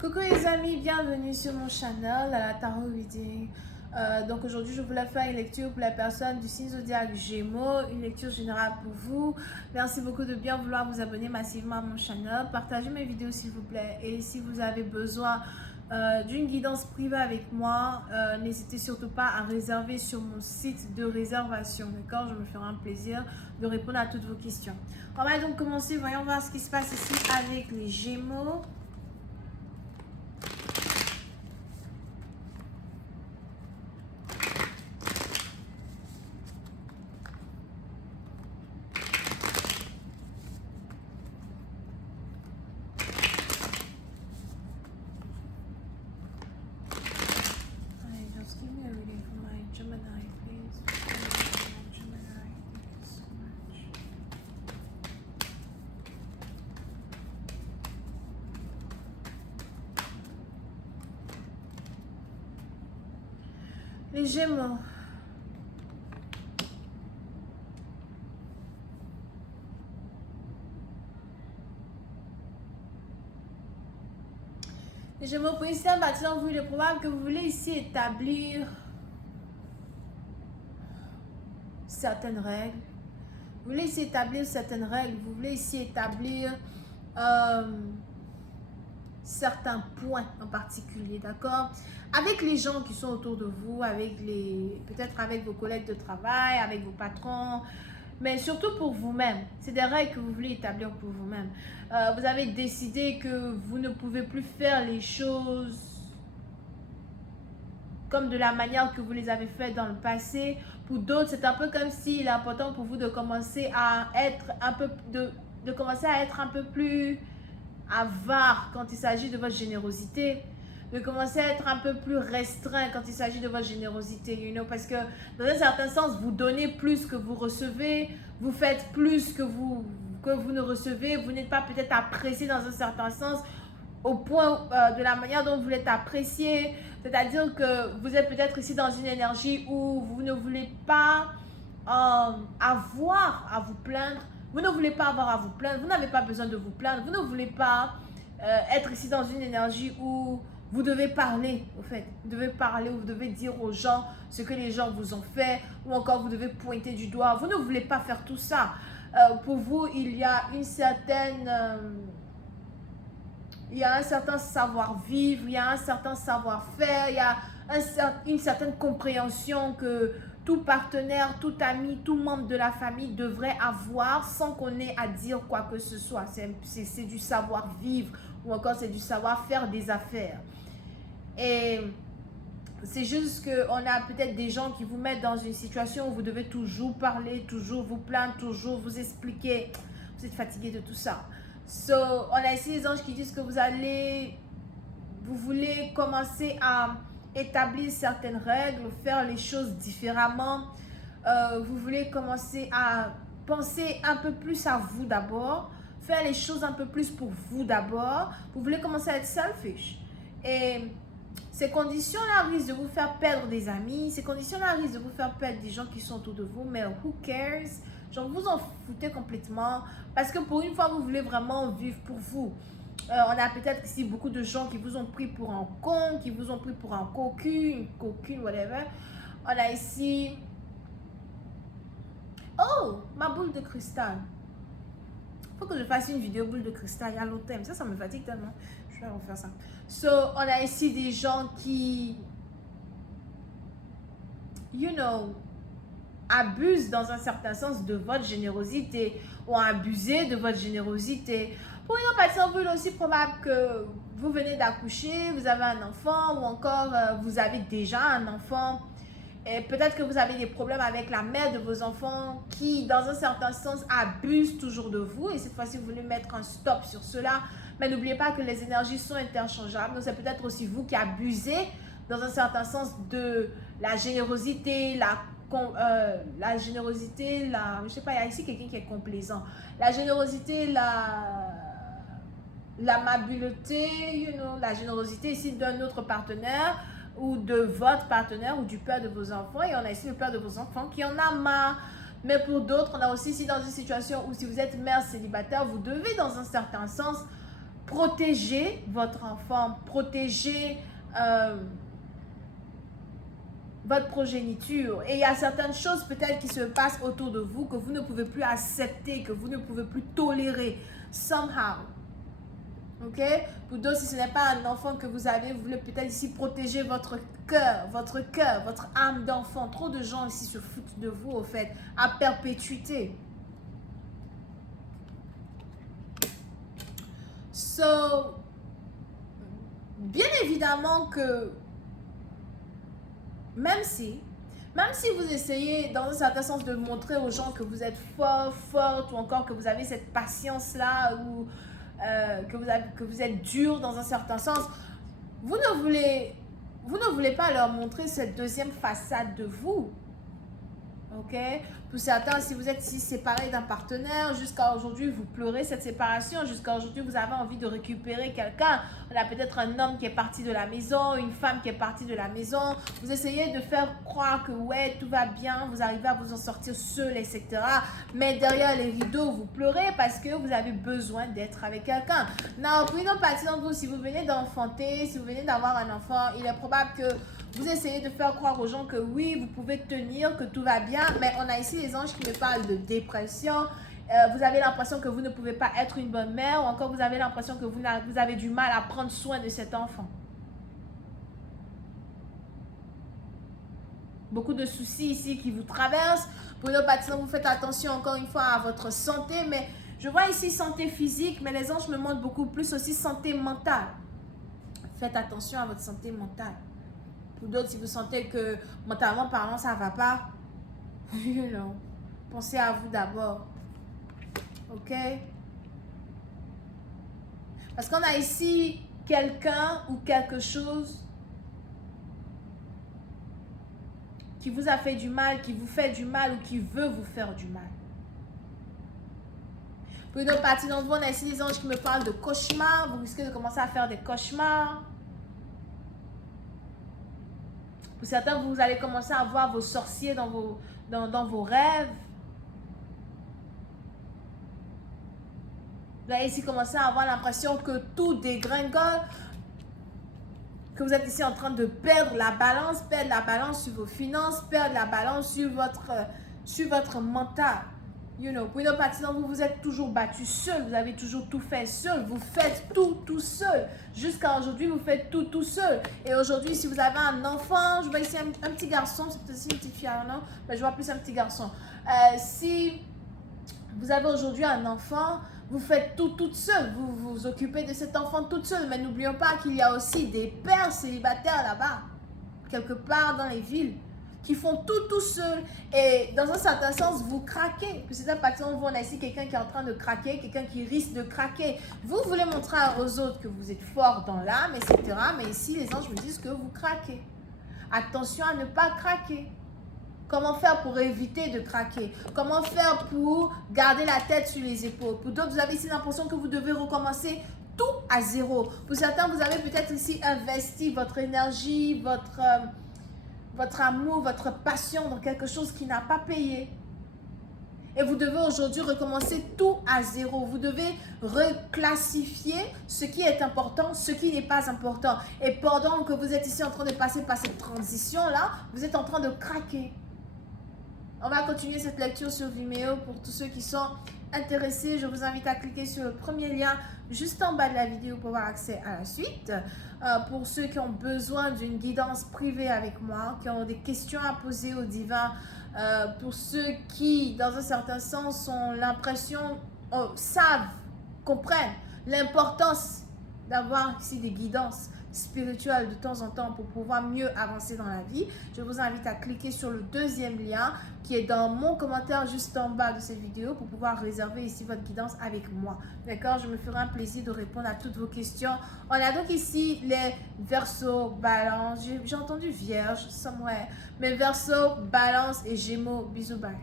Coucou les amis, bienvenue sur mon channel à la Tarot Reading. Donc aujourd'hui je voulais faire une lecture pour la personne du signe zodiaque Gémeaux, une lecture générale pour vous. Merci beaucoup de bien vouloir vous abonner massivement à mon channel, partagez mes vidéos s'il vous plaît, et si vous avez besoin d'une guidance privée avec moi, n'hésitez surtout pas à réserver sur mon site de réservation, d'accord? Je me ferai un plaisir de répondre à toutes vos questions. On va donc commencer, voyons voir ce qui se passe ici avec les Gémeaux. Just give me a reading for my Gemini, please. Gemini, thank you so much. Les Gémeaux. Les Gémeaux, pour ici un bâtiment, vous, il est probable que vous voulez ici établir certaines règles. Vous voulez ici établir certaines règles. Vous voulez ici établir certains points en particulier, d'accord? Avec les gens qui sont autour de vous, peut-être avec vos collègues de travail, avec vos patrons, mais surtout pour vous-même. C'est des règles que vous voulez établir pour vous-même. Vous avez décidé que vous ne pouvez plus faire les choses comme de la manière que vous les avez fait dans le passé. Pour d'autres, c'est un peu comme s'il est important pour vous de commencer à être un peu, de commencer à être un peu plus avare quand il s'agit de votre générosité, de commencer à être un peu plus restreint quand il s'agit de votre générosité, parce que dans un certain sens, vous donnez plus que vous recevez, vous faites plus que vous ne recevez, vous n'êtes pas peut-être apprécié dans un certain sens au point de la manière dont vous l'êtes apprécié, c'est-à-dire que vous êtes peut-être ici dans une énergie où vous ne voulez pas avoir à vous plaindre. Vous ne voulez pas avoir à vous plaindre, vous n'avez pas besoin de vous plaindre, vous ne voulez pas être ici dans une énergie où vous devez parler, au fait. Vous devez parler, ou vous devez dire aux gens ce que les gens vous ont fait, ou encore vous devez pointer du doigt. Vous ne voulez pas faire tout ça. Pour vous, il y a une certaine... il y a un certain savoir-vivre, il y a un certain savoir-faire, il y a une certaine compréhension que tout partenaire, tout ami, tout membre de la famille devrait avoir sans qu'on ait à dire quoi que ce soit. C'est du savoir-vivre ou encore c'est du savoir-faire des affaires. Et c'est juste qu'on a peut-être des gens qui vous mettent dans une situation où vous devez toujours parler, toujours vous plaindre, toujours vous expliquer. Vous êtes fatigué de tout ça. So, on a ici les anges qui disent que vous voulez commencer à établir certaines règles, faire les choses différemment. Vous voulez commencer à penser un peu plus à vous d'abord, faire les choses un peu plus pour vous d'abord. Vous voulez commencer à être selfish. Et ces conditions-là risquent de vous faire perdre des amis, ces conditions-là risquent de vous faire perdre des gens qui sont autour de vous, mais who cares? Genre, vous en foutez complètement parce que pour une fois, vous voulez vraiment vivre pour vous. On a peut-être ici beaucoup de gens qui vous ont pris pour un con, qui vous ont pris pour un cocu, une coquine, whatever. On a ici... Oh, ma boule de cristal. Il faut que je fasse une vidéo boule de cristal, il y a longtemps. Ça me fatigue tellement. Je vais refaire ça. So, on a ici des gens qui... abusent dans un certain sens de votre générosité, ou abusé de votre générosité. Pour une autre personne, il est aussi probable que vous venez d'accoucher, vous avez un enfant, ou encore vous avez déjà un enfant, et peut-être que vous avez des problèmes avec la mère de vos enfants qui, dans un certain sens, abuse toujours de vous, et cette fois-ci, vous voulez mettre un stop sur cela, mais n'oubliez pas que les énergies sont interchangeables, donc c'est peut-être aussi vous qui abusez, dans un certain sens, de la générosité, la générosité, je sais pas, il y a ici quelqu'un qui est complaisant. La générosité, l'amabilité, la générosité ici d'un autre partenaire ou de votre partenaire ou du père de vos enfants. Et on a ici le père de vos enfants qui en a marre. Mais pour d'autres, on a aussi ici dans une situation où si vous êtes mère célibataire, vous devez dans un certain sens protégez votre enfant, protégez votre progéniture. Et il y a certaines choses peut-être qui se passent autour de vous que vous ne pouvez plus accepter, que vous ne pouvez plus tolérer. Somehow. Ok? Pour d'autres, si ce n'est pas un enfant que vous avez, vous voulez peut-être ici protéger votre cœur, votre âme d'enfant. Trop de gens ici se foutent de vous, au fait, à perpétuité. So, bien évidemment que même si vous essayez dans un certain sens de montrer aux gens que vous êtes fort, forte, ou encore que vous avez cette patience-là, ou que vous êtes dur dans un certain sens, vous ne voulez pas leur montrer cette deuxième façade de vous. Ok? Pour certains, si vous êtes ici séparés d'un partenaire, jusqu'à aujourd'hui, vous pleurez cette séparation. Jusqu'à aujourd'hui, vous avez envie de récupérer quelqu'un. On a peut-être un homme qui est parti de la maison, une femme qui est partie de la maison. Vous essayez de faire croire que ouais, tout va bien, vous arrivez à vous en sortir seul, etc. Mais derrière les rideaux, vous pleurez parce que vous avez besoin d'être avec quelqu'un. Non, pour une autre partie d'entre vous, si vous venez d'enfanter, si vous venez d'avoir un enfant, il est probable que vous essayez de faire croire aux gens que oui, vous pouvez tenir, que tout va bien. Mais on a ici les anges qui me parlent de dépression. Vous avez l'impression que vous ne pouvez pas être une bonne mère, ou encore vous avez l'impression que vous avez du mal à prendre soin de cet enfant. Beaucoup de soucis ici qui vous traversent. Pour nos patients, vous faites attention encore une fois à votre santé. Mais je vois ici santé physique, mais les anges me montrent beaucoup plus aussi santé mentale. Faites attention à votre santé mentale. Pour d'autres, si vous sentez que mentalement parlant, ça ne va pas, pensez à vous d'abord. Ok? Parce qu'on a ici quelqu'un ou quelque chose qui vous a fait du mal, qui vous fait du mal ou qui veut vous faire du mal. Pour une autre partie d'entre vous, on a ici des anges qui me parlent de cauchemars. Vous risquez de commencer à faire des cauchemars. Pour certains, vous allez commencer à voir vos sorciers dans vos rêves. Vous allez ici commencer à avoir l'impression que tout dégringole, que vous êtes ici en train de perdre la balance sur vos finances, perdre la balance sur votre mental. You know, pour une autre partie d'entre vous, vous êtes toujours battu seul, vous avez toujours tout fait seul, vous faites tout seul. Jusqu'à aujourd'hui, vous faites tout seul. Et aujourd'hui, si vous avez un enfant, je vois ici un petit garçon, c'est peut-être aussi une petite fille, non? Mais je vois plus un petit garçon. Si vous avez aujourd'hui un enfant, vous faites toute seule, vous vous occupez de cet enfant toute seule. Mais n'oublions pas qu'il y a aussi des pères célibataires là-bas, quelque part dans les villes, qui font tout seul, et dans un certain sens, vous craquez. C'est un patron, on a ici quelqu'un qui est en train de craquer, quelqu'un qui risque de craquer. Vous voulez montrer aux autres que vous êtes fort dans l'âme, etc. Mais ici, les anges me disent que vous craquez. Attention à ne pas craquer. Comment faire pour éviter de craquer? Comment faire pour garder la tête sur les épaules? Pour d'autres, vous avez ici l'impression que vous devez recommencer tout à zéro. Pour certains, vous avez peut-être ici investi votre énergie, votre amour, votre passion dans quelque chose qui n'a pas payé. Et vous devez aujourd'hui recommencer tout à zéro. Vous devez reclassifier ce qui est important, ce qui n'est pas important. Et pendant que vous êtes ici en train de passer par cette transition-là, vous êtes en train de craquer. On va continuer cette lecture sur Vimeo. Pour tous ceux qui sont intéressés, je vous invite à cliquer sur le premier lien juste en bas de la vidéo pour avoir accès à la suite. Pour ceux qui ont besoin d'une guidance privée avec moi, qui ont des questions à poser au divin, pour ceux qui, dans un certain sens, ont l'impression, savent, comprennent l'importance d'avoir ici des guidances spirituelles de temps en temps pour pouvoir mieux avancer dans la vie, je vous invite à cliquer sur le deuxième lien qui est dans mon commentaire juste en bas de cette vidéo pour pouvoir réserver ici votre guidance avec moi. D'accord? Je me ferai un plaisir de répondre à toutes vos questions. On a donc ici les Verseaux, Balance, j'ai entendu Vierge, somewhere, mais Verseaux, Balance et Gémeaux, bisous, bye.